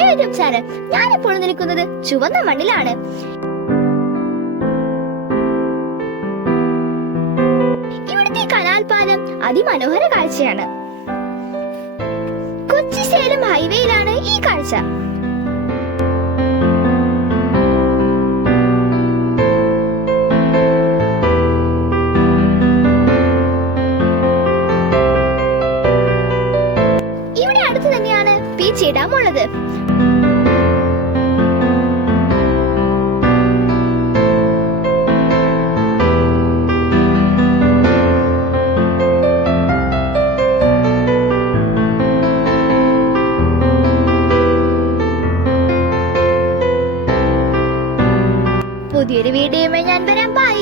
ഷിജുമൈ sir ഞാനിപ്പോൾ നിൽക്കുന്നത് ചുവന്ന മണ്ണിലാണ്. ഇവിടുത്തെ കനാൽപാലം അതിമനോഹര കാഴ്ചയാണ്. കൊച്ചി സേലം ഹൈവേയിലാണ് ഈ കാഴ്ച. ഇവിടെ അടുത്ത് തന്നെയാണ് പീച്ചി ഡാം ഉള്ളത് പുതിയൊരു വീഡിയോയുമായി ഞാൻ വരാം. ബൈ